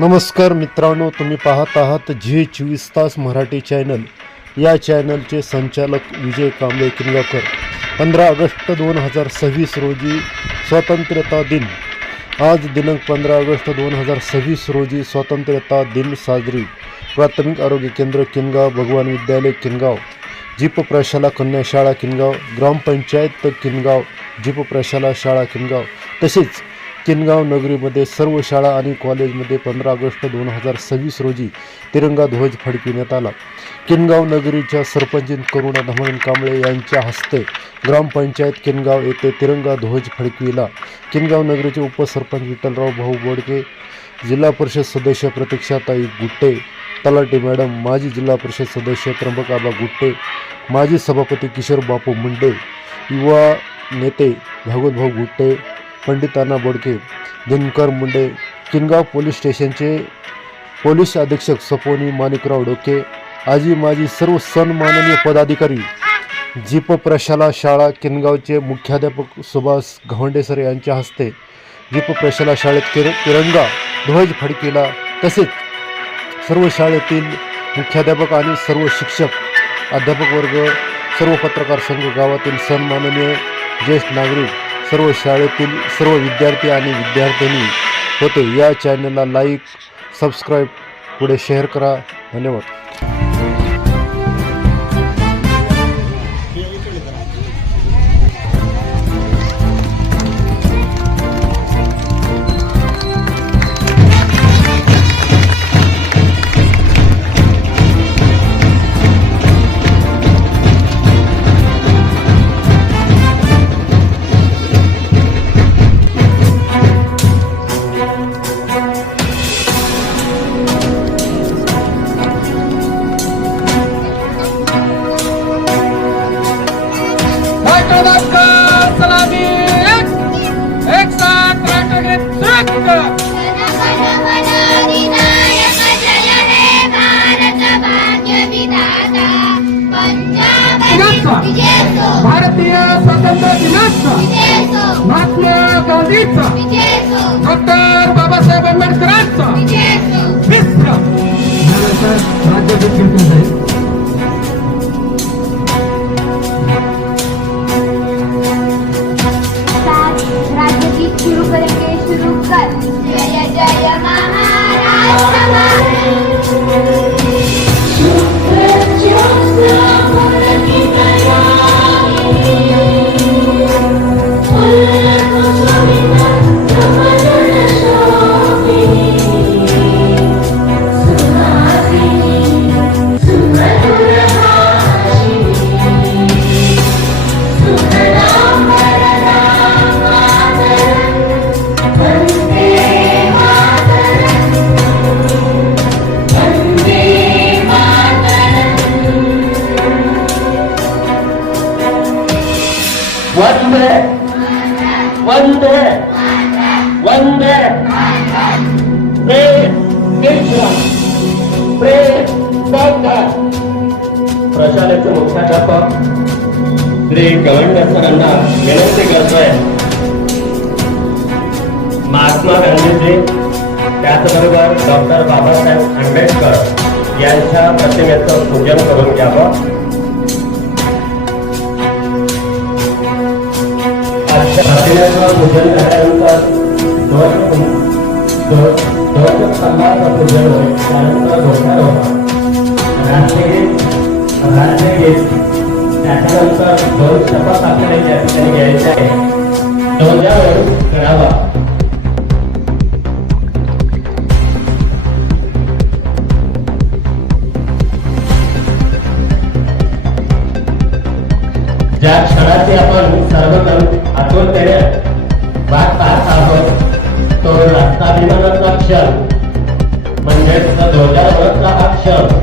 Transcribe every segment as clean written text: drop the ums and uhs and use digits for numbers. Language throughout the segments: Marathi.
नमस्कार मित्रांनो, तुम्ही पाहत आहात झी 24 तास मराठी चॅनल. या चॅनलचे संचालक विजय कांबळे किनगावकर. 15 ऑगस्ट 2026 रोजी स्वातंत्र्यता दिन. आज दिनांक 15 ऑगस्ट 2026 रोजी स्वातंत्र्यता दिन साजरी. प्राथमिक आरोग्य केंद्र किनगाव, भगवान विद्यालय किनगाव, जीप प्रशाला कन्या शाळा किनगाव, ग्रामपंचायत किनगाव, जीप प्रशाला शाळा किनगाव, तसेच किनगाव नगरीमध्ये सर्व शाळा आणि कॉलेजमध्ये 15 ऑगस्ट 2026 रोजी तिरंगा ध्वज फडकविण्यात आला. किनगाव नगरीच्या सरपंच करुणा धमन कांबळे यांच्या हस्ते ग्रामपंचायत किनगाव येथे तिरंगा ध्वज फडकविला. किनगाव नगरीचे उपसरपंच विठ्ठलराव भाऊ बोडके, जिल्हा परिषद सदस्य प्रतीक्षाताई गुट्टे, तलाठी मॅडम, माजी जिल्हा परिषद सदस्य त्र्यंबकाबा गुट्टे, माजी सभापती किशोर बापू मुंडे, युवा नेते भागवत भाऊ गुट्टे, पंडिताना बोडके, दिनकर मुंडे, किनगाव पोलीस स्टेशनचे पोलीस अधीक्षक सपोनी माणिकराव डोके, आजी माजी सर्व सन्माननीय पदाधिकारी, जीप प्रशाला शाळा किनगावचे मुख्याध्यापक सुभाष घवंडेसर यांच्या हस्ते जीप प्रशाला शाळेत तिरंगा ध्वज फडकविला. तसेच सर्व शाळेतील मुख्याध्यापक आणि सर्व शिक्षक, अध्यापक वर्ग, सर्व पत्रकार संघ, गावातील सन्माननीय ज्येष्ठ नागरिक, सर्व शाळेतील सर्व विद्यार्थी आणि विद्यार्थिनी होते. या चॅनलला लाईक, सबस्क्राईब, पुढे शेअर करा. धन्यवाद. भारतीय स्वातंत्र्य दिनाचा, महात्मा गांधीचा, डॉक्टर बाबासाहेब आंबेडकरांचा विश्व राज्यगीत शुरू करेंगे. शुरू कर. जय जय महाराष्ट्र. वंदे वंदे वंदे. प्रशालेचे मुख्याध्यापक श्री गवंडे सरांना विनंती करतोय, महात्मा गांधीजी त्याचबरोबर डॉक्टर बाबासाहेब आंबेडकर यांच्या प्रतिमेचं पूजन करून घ्यावं. प्रतिमेचं पूजन झाल्यानंतर ध्वजस्तंभाचं पूजन होईल. त्यानंतर ध्वजारोहण, राष्ट्रगीत, त्याच्यानंतर दोन शपथ आपल्याला या ठिकाणी घ्यायचे आहे. ध्वजारोहण करावा. ज्या क्षणाची आपण सर्वजण आतुरतेने वाट पाहत आहोत, तो राष्ट्राभिमानाचा क्षण म्हणजेच ध्वजारोहणाचा हा क्षण.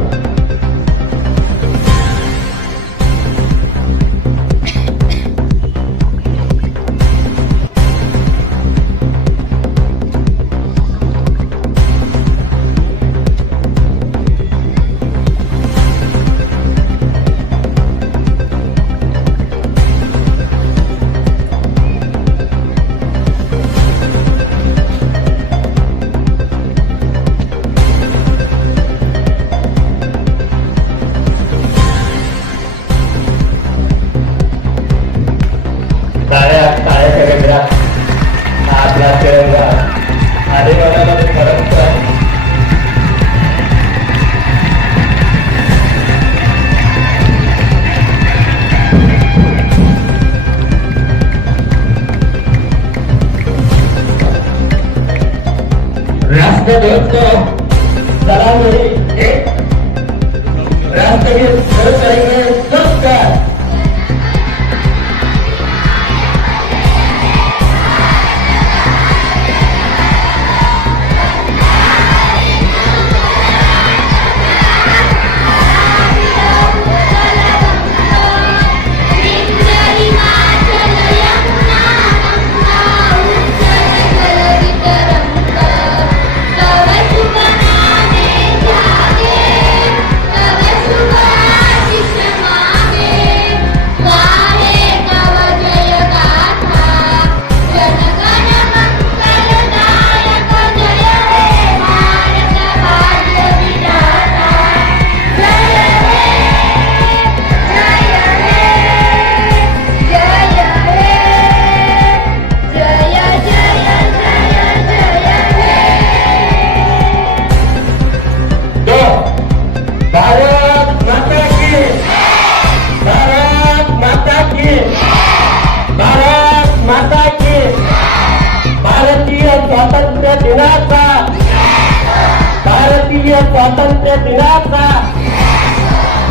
स्वातंत्र्य दिनाचा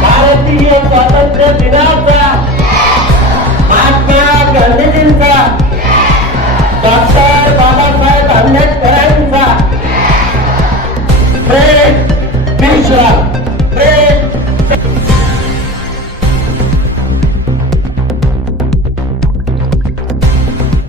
भारतीय स्वातंत्र्य दिनाचा